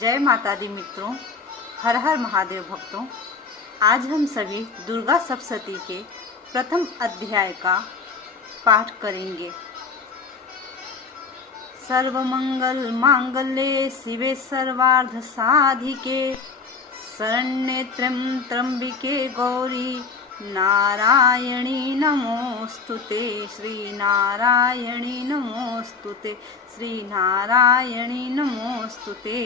जय माता दी मित्रों, हर हर महादेव भक्तों। आज हम सभी दुर्गा सप्तशती के प्रथम अध्याय का पाठ करेंगे। सर्वमंगल मांगल्ये शिवे सर्वार्थ साधिके शरण्ये त्र्यंबके गौरी नारायणी नमोस्तुते। श्री नारायणी नमोस्तुते। श्री नारायणी नमोस्तुते।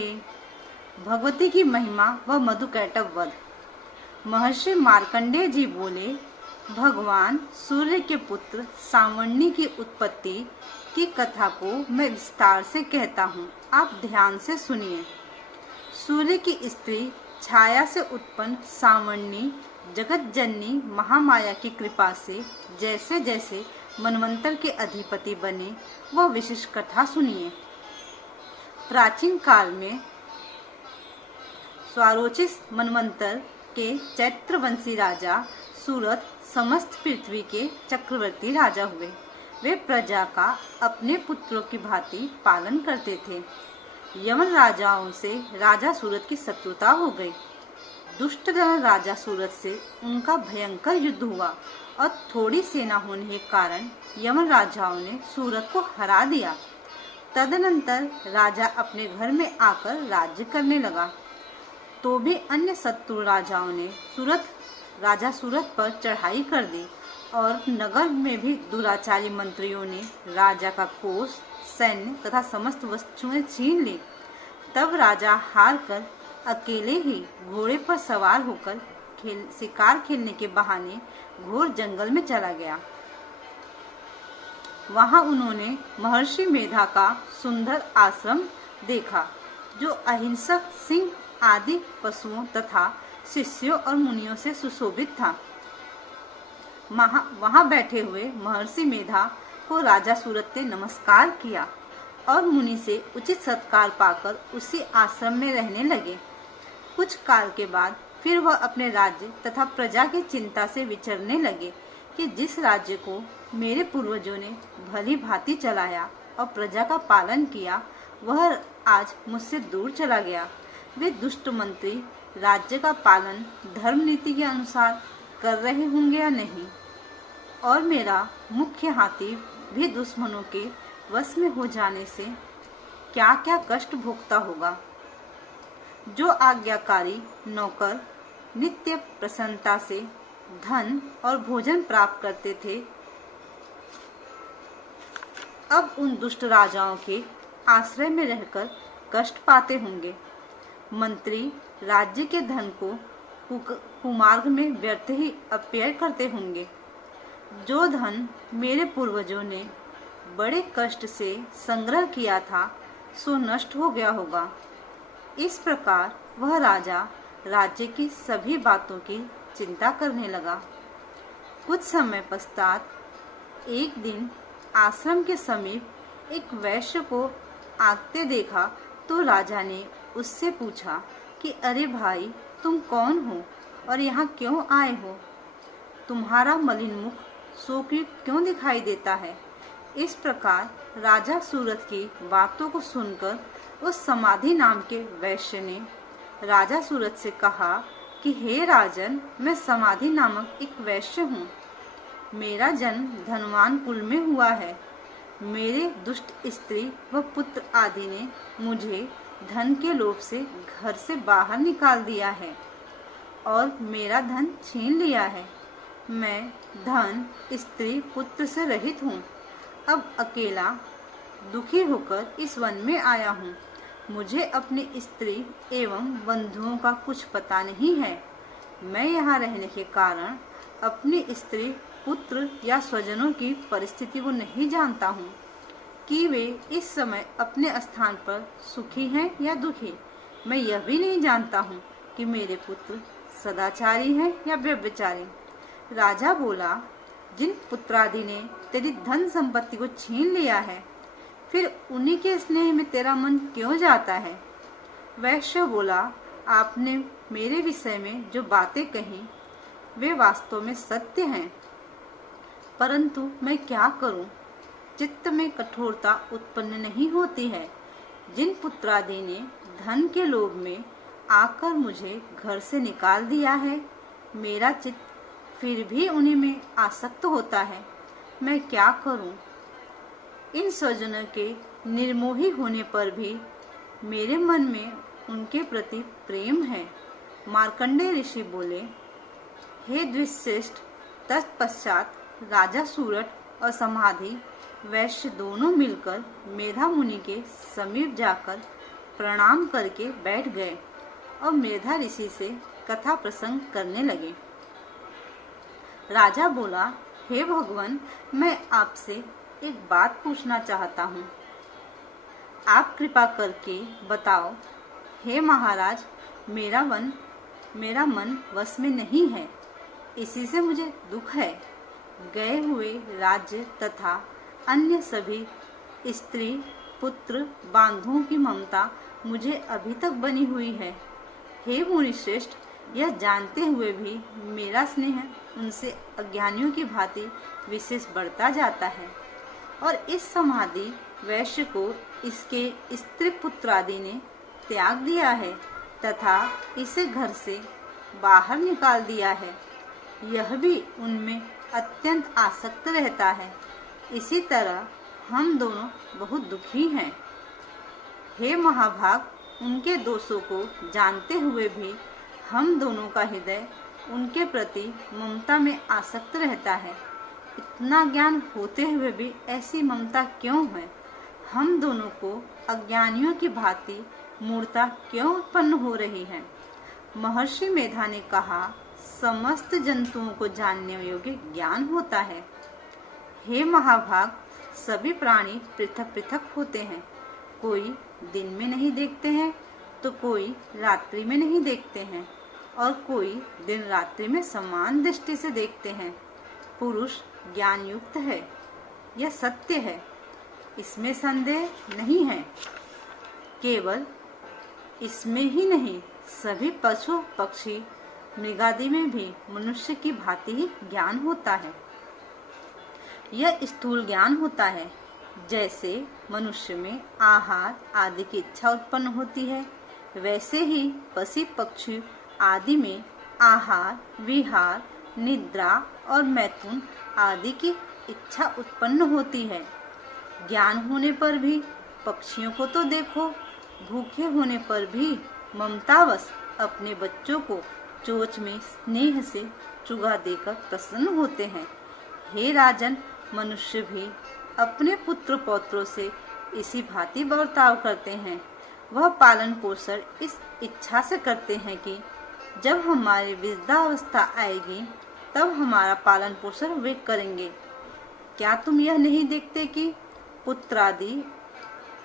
भगवती की महिमा व मधुकैटभ वध। महर्षि मार्कंडेय जी बोले, भगवान सूर्य के पुत्र सावणी की उत्पत्ति की कथा को मैं विस्तार से कहता हूँ, आप ध्यान से सुनिए। सूर्य की स्त्री छाया से उत्पन्न सावणी जगत जननी महामाया की कृपा से जैसे जैसे मनवंतर के अधिपति बने, वह विशिष्ट कथा सुनिए। प्राचीन काल में स्वारोचिष मनवंतर के चैत्रवंशी राजा सूरत समस्त पृथ्वी के चक्रवर्ती राजा हुए। वे प्रजा का अपने पुत्रों की भांति पालन करते थे। यमन राजाओं से राजा सूरत की शत्रुता हो गई। दुष्ट राजा सूरत से उनका भयंकर युद्ध हुआ और थोड़ी सेना होने के कारण यमन राजाओं ने सूरत को हरा दिया। तदनंतर राजा अपने घर में आकर राज्य करने लगा, तो भी अन्य शत्रु राजाओं ने राजा सूरत पर चढ़ाई कर दी और नगर में भी दुराचारी मंत्रियों ने राजा का कोष, सैन्य तथा समस्त वस्तुएं छीन ली। तब राजा हार कर अकेले ही घोड़े पर सवार होकर शिकार खेलने के बहाने घोर जंगल में चला गया। वहां उन्होंने महर्षि मेधा का सुंदर आश्रम देखा, जो अहिंसक सिंह आदि पशुओं तथा शिष्यों और मुनियों से सुशोभित था। वहां बैठे हुए महर्षि मेधा को राजा सूरत ने नमस्कार किया और मुनि से उचित सत्कार पाकर उसी आश्रम में रहने लगे। कुछ काल के बाद फिर वह अपने राज्य तथा प्रजा की चिंता से विचरने लगे कि जिस राज्य को मेरे पूर्वजों ने भली भांति चलाया और प्रजा का पालन किया, वह आज मुझसे दूर चला गया। वे दुष्ट मंत्री राज्य का पालन धर्म नीति के अनुसार कर रहे होंगे या नहीं, और मेरा मुख्य हाथी भी दुश्मनों के वश में हो जाने से क्या क्या कष्ट भोगता होगा। जो आज्ञाकारी नौकर नित्य प्रसन्नता से धन और भोजन प्राप्त करते थे, अब उन दुष्ट राजाओं के आश्रय में रहकर कष्ट पाते होंगे। मंत्री राज्य के धन को कुमार्ग में व्यर्थ ही अपव्यय करते होंगे। जो धन मेरे पूर्वजों ने बड़े कष्ट से संग्रह किया था, सो नष्ट हो गया होगा। इस प्रकार वह राजा राज्य की सभी बातों की चिंता करने लगा। कुछ समय पश्चात एक दिन आश्रम के समीप एक वैश्य को आते देखा, तो राजा ने उससे पूछा कि अरे भाई, तुम कौन हो और यहाँ क्यों आए हो? तुम्हारा मलिन मुख शोकयुक्त क्यों दिखाई देता है? इस प्रकार राजा सूरत की बातों को सुनकर उस समाधि नाम के वैश्य ने राजा सूरत से कहा कि हे राजन, मैं समाधि नामक एक वैश्य हूँ। मेरा जन्म धनवान कुल में हुआ है। मेरे दुष्ट स्त्री व पुत्र आदि ने मुझे धन के लोभ से घर से बाहर निकाल दिया है और मेरा धन छीन लिया है। मैं धन, स्त्री, पुत्र से रहित हूँ। अब अकेला दुखी होकर इस वन में आया हूँ। मुझे अपनी स्त्री एवं बंधुओं का कुछ पता नहीं है। मैं यहाँ रहने के कारण अपनी स्त्री, पुत्र या स्वजनों की परिस्थिति को नहीं जानता हूँ कि वे इस समय अपने स्थान पर सुखी हैं या दुखी। मैं यह भी नहीं जानता हूँ कि मेरे पुत्र सदाचारी हैं या व्यभिचारी। राजा बोला, जिन पुत्रादि ने तेरी धन संपत्ति को छीन लिया है, फिर उन्हीं के स्नेह में तेरा मन क्यों जाता है? वैश्य बोला, आपने मेरे विषय में जो बातें कही वे वास्तव में सत्य हैं, परंतु मैं क्या करूं? चित्त में कठोरता उत्पन्न नहीं होती है। जिन पुत्रादि ने धन के लोभ में आकर मुझे घर से निकाल दिया है। मेरा चित्त फिर भी उन्हीं में आसक्त होता है। मैं क्या करूं? इन स्वजनों के निर्मोही होने पर भी मेरे मन में उनके प्रति प्रेम है। मार्कंडेय ऋषि बोले, हे द्विश्रेष्ठ, तत्पश्चात राजा सूरठ और समाधि वैश्य दोनों मिलकर मेधा मुनि के समीप जाकर प्रणाम करके बैठ गए और मेधा ऋषि से कथा प्रसंग करने लगे। राजा बोला, हे भगवान, मैं आपसे एक बात पूछना चाहता हूँ। आप कृपा करके बताओ। हे महाराज, मेरा मन वश में नहीं है, इसी से मुझे दुख है। गए हुए राज्य तथा अन्य सभी स्त्री पुत्र बांधुओं की ममता मुझे अभी तक बनी हुई है। हे मुनिश्रेष्ठ, यह जानते हुए भी मेरा स्नेह उनसे अज्ञानियों की भांति विशेष बढ़ता जाता है और इस समाधि वैश्य को इसके स्त्री पुत्र आदि ने त्याग दिया है तथा इसे घर से बाहर निकाल दिया है। यह भी उनमें अत्यंत आसक्त रहता है। इसी तरह हम दोनों बहुत दुखी हैं। हे महाभाग, उनके दोषों को जानते हुए भी हम दोनों का हृदय उनके प्रति ममता में आसक्त रहता है। इतना ज्ञान होते हुए भी ऐसी ममता क्यों है? हम दोनों को अज्ञानियों की भांति मूर्ता क्यों उत्पन्न हो रही है? महर्षि मेधा ने कहा, समस्त जंतुओं को जानने योग्य ज्ञान होता है। हे महाभाग, सभी प्राणी पृथक पृथक होते हैं। कोई दिन में नहीं देखते हैं तो कोई रात्रि में नहीं देखते हैं और कोई दिन रात्रि में समान दृष्टि से देखते हैं। पुरुष ज्ञान युक्त है, यह सत्य है, इसमें संदेह नहीं है। केवल इसमें ही नहीं, सभी पशु पक्षी मृगादि में भी मनुष्य की भांति ही ज्ञान होता है। यह स्थूल ज्ञान होता है। जैसे मनुष्य में आहार आदि की इच्छा उत्पन्न होती है, वैसे ही पशु पक्षी आदि में आहार, विहार, निद्रा और मैथुन आदि की इच्छा उत्पन्न होती है। ज्ञान होने पर भी पक्षियों को तो देखो, भूखे होने पर भी ममतावश अपने बच्चों को चोंच में स्नेह से चुगा देकर प्रसन्न होते हैं। हे राजन, मनुष्य भी अपने पुत्र पौत्रों से इसी भांति बर्ताव करते हैं। वह पालन पोषण इस इच्छा से करते हैं कि जब हमारी वृद्धावस्था आएगी तब हमारा पालन पोषण वे करेंगे। क्या तुम यह नहीं देखते कि पुत्र आदि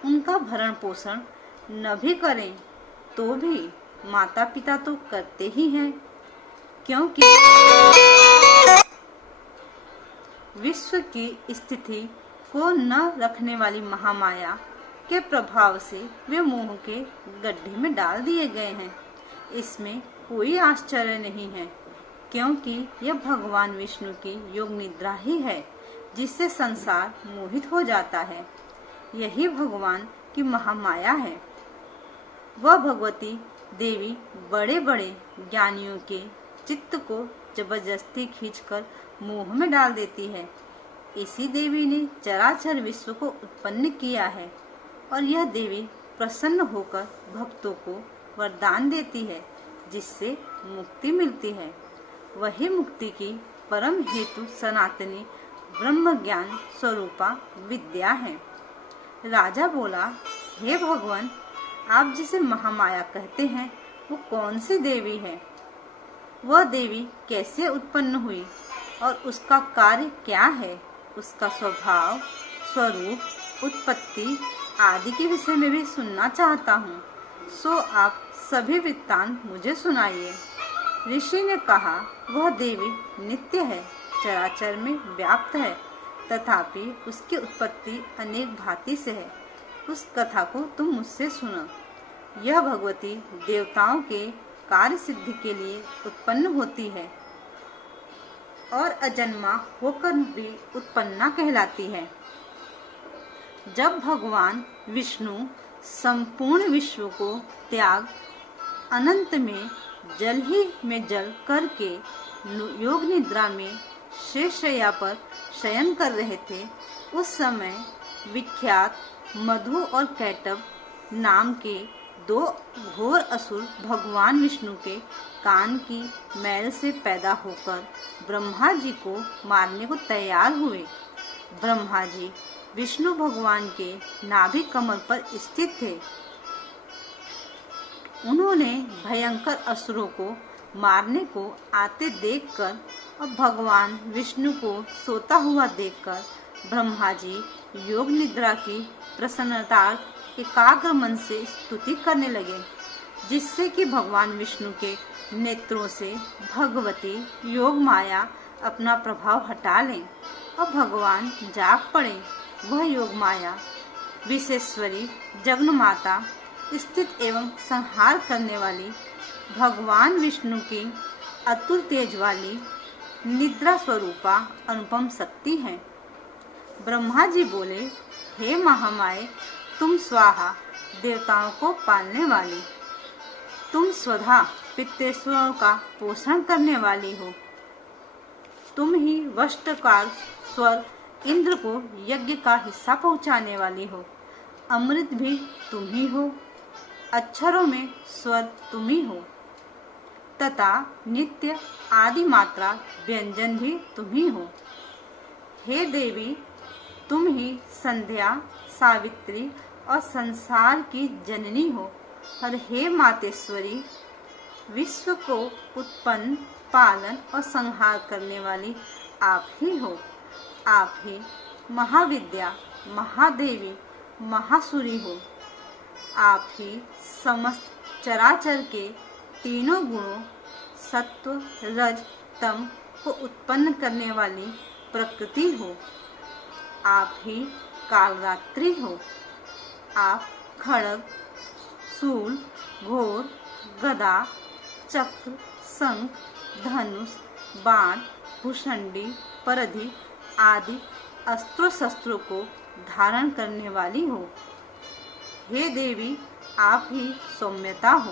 उनका भरण पोषण न भी करें तो भी माता पिता तो करते ही हैं, क्योंकि विश्व की स्थिति को न रखने वाली महामाया के प्रभाव से वे मोह के गड्ढे में डाल दिए गए हैं। इसमें कोई आश्चर्य नहीं है, क्योंकि यह भगवान विष्णु की योग निद्रा ही है जिससे संसार मोहित हो जाता है। यही भगवान की महामाया है। वह भगवती देवी बड़े बड़े ज्ञानियों के चित्त को जबरदस्ती खींचकर मोह में डाल देती है। इसी देवी ने चराचर विश्व को उत्पन्न किया है और यह देवी प्रसन्न होकर भक्तों को वरदान देती है जिससे मुक्ति मिलती है। वही मुक्ति की परम हेतु सनातनी ब्रह्म ज्ञान स्वरूपा विद्या है। राजा बोला, हे भगवान, आप जिसे महामाया कहते हैं वो कौन सी देवी है? वह देवी कैसे उत्पन्न हुई और उसका कार्य क्या है? उसका स्वभाव, स्वरूप, उत्पत्ति आदि के विषय में भी सुनना चाहता हूँ। सो आप सभी वृत्तांत मुझे सुनाइए। ऋषि ने कहा, वह देवी नित्य है, चराचर में व्याप्त है, तथापि उसकी उत्पत्ति अनेक भांति से है। उस कथा को तुम मुझसे सुनो। यह भगवती देवताओं के कार्य सिद्धि के लिए उत्पन्न होती है और अजन्मा होकर भी उत्पन्ना कहलाती है। जब भगवान विष्णु संपूर्ण विश्व को त्याग अनंत में जल ही में जल करके योग निद्रा में शेष शैया पर शयन कर रहे थे, उस समय विख्यात मधु और कैटभ नाम के दो घोर असुर भगवान विष्णु के कान की मैल से पैदा होकर ब्रह्मा जी को मारने को तैयार हुए। ब्रह्मा जी विष्णु भगवान के नाभि कमल पर स्थित थे। उन्होंने भयंकर असुरों को मारने को आते देखकर और भगवान विष्णु को सोता हुआ देखकर ब्रह्मा जी योग निद्रा की प्रसन्नतार्थ एकाग्र मन से स्तुति करने लगे, जिससे कि भगवान विष्णु के नेत्रों से भगवती योग माया अपना प्रभाव हटा लें और भगवान जाग पड़े। वह योग माया विशेश्वरी जगन माता स्थित एवं संहार करने वाली भगवान विष्णु की अतुल तेज वाली निद्रा स्वरूपा अनुपम शक्ति है। ब्रह्मा जी बोले, हे महामाये, तुम स्वाहा देवताओं को पालने वाली, तुम स्वधा पितृसुरों का पोषण करने वाली हो, तुम ही वष्टकार स्वर इंद्र को यज्ञ का हिस्सा पहुंचाने वाली हो, अमृत भी तुम ही हो, अक्षरों में स्वर तुम ही हो तथा नित्य आदि मात्रा व्यंजन भी तुम ही हो। हे देवी, तुम ही संध्या सावित्री और संसार की जननी हो, और हे मातेश्वरी, विश्व को उत्पन्न पालन और संहार करने वाली आप ही हो। आप ही महाविद्या महादेवी महासुरी हो। आप ही समस्त चराचर के तीनों गुणों सत्व रज तम को उत्पन्न करने वाली प्रकृति हो। आप ही कालरात्रि हो। आप खड्ग शूल घोर गदा चक्र शंख धनुष बाण भूषंडी परधि आदि अस्त्रों शस्त्रों को धारण करने वाली हो। हे देवी, आप ही सौम्यता हो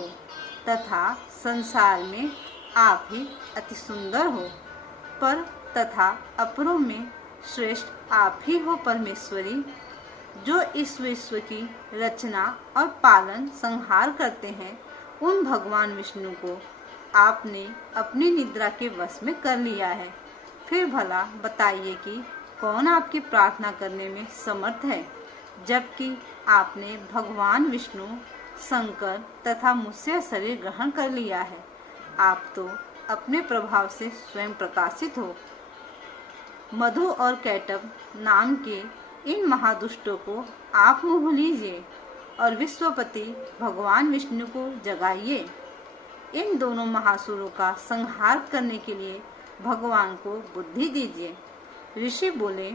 तथा संसार में आप ही अति सुंदर हो, पर तथा अपरों में श्रेष्ठ आप ही हो परमेश्वरी, जो इस विश्व की रचना और पालन संहार करते हैं। उन भगवान विष्णु को आपने अपनी निद्रा के वश में कर लिया है। फिर भला बताइए कि कौन आपकी प्रार्थना करने में समर्थ है, जबकि आपने भगवान विष्णु शंकर तथा मुझसे शरीर ग्रहण कर लिया है। आप तो अपने प्रभाव से स्वयं प्रकाशित हो। मधु और कैटभ नाम के इन महादुष्टों को आप मोह लीजिए और विश्वपति भगवान विष्णु को जगाइए। इन दोनों महासुरों का संहार करने के लिए भगवान को बुद्धि दीजिए। ऋषि बोले,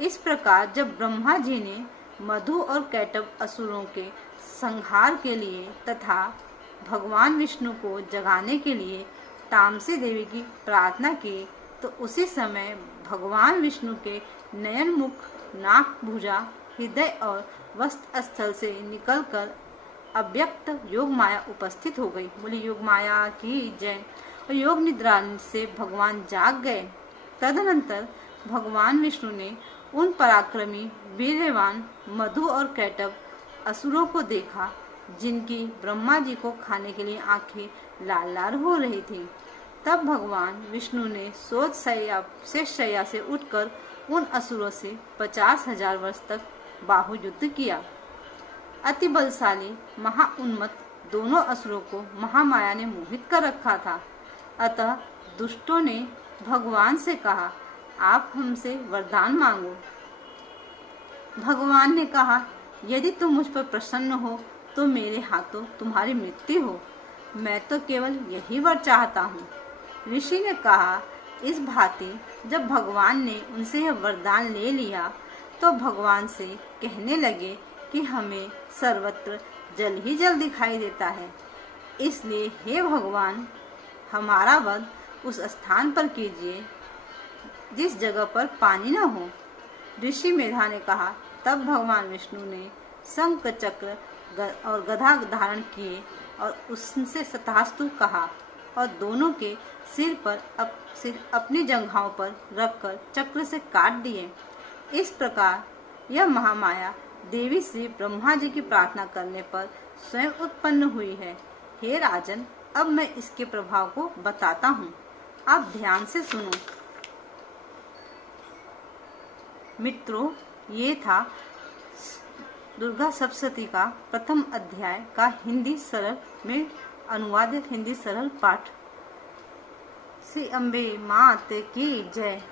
इस प्रकार जब ब्रह्मा जी ने मधु और कैटभ असुरों के संहार के लिए तथा भगवान विष्णु को जगाने के लिए तामसी देवी की प्रार्थना की, तो उसी समय भगवान विष्णु के नयन मुख नाक भुजा हृदय और वस्त्र स्थल से निकलकर अव्यक्त योग माया उपस्थित हो गई। बोली योग माया की जय। और योग निद्रा से भगवान जाग गए। तदनंतर भगवान विष्णु ने उन पराक्रमी वीर्यवान मधु और कैटभ असुरों को देखा, जिनकी ब्रह्मा जी को खाने के लिए आंखें लाल लाल हो रही थीं। तब भगवान विष्णु ने शेष शैया से उठकर उन असुरों से 50,000 वर्ष तक बाहु युद्ध किया। अति बलशाली महाउन्मत दोनों असुरों को महामाया ने मोहित कर रखा था। अतः दुष्टों ने भगवान से कहा, आप हमसे वरदान मांगो। भगवान ने कहा, यदि तुम मुझ पर प्रसन्न हो तो मेरे हाथों तुम्हारी मृत्यु हो। मैं तो केवल यही वर चाहता हूँ। ऋषि ने कहा, इस भांति जब भगवान ने उनसे यह वरदान ले लिया तो भगवान से कहने लगे कि हमें सर्वत्र जल ही जल दिखाई देता है, इसलिए हे भगवान, हमारा वध उस स्थान पर कीजिए जिस जगह पर पानी न हो। ऋषि मेधा ने कहा, तब भगवान विष्णु ने शंख चक्र और गदा धारण किए और उससे तथास्तु कहा और दोनों के सिर अपनी जंघाओं पर रखकर चक्र से काट दिए। इस प्रकार यह महामाया देवी श्री ब्रह्मा जी की प्रार्थना करने पर स्वयं उत्पन्न हुई है। हे राजन, अब मैं इसके प्रभाव को बताता हूँ, आप ध्यान से सुनो। मित्रों, ये था दुर्गा सप्तशती का प्रथम अध्याय का हिंदी सरल में अनुवादित हिंदी सरल पाठ। श्री अम्बे मात की जय।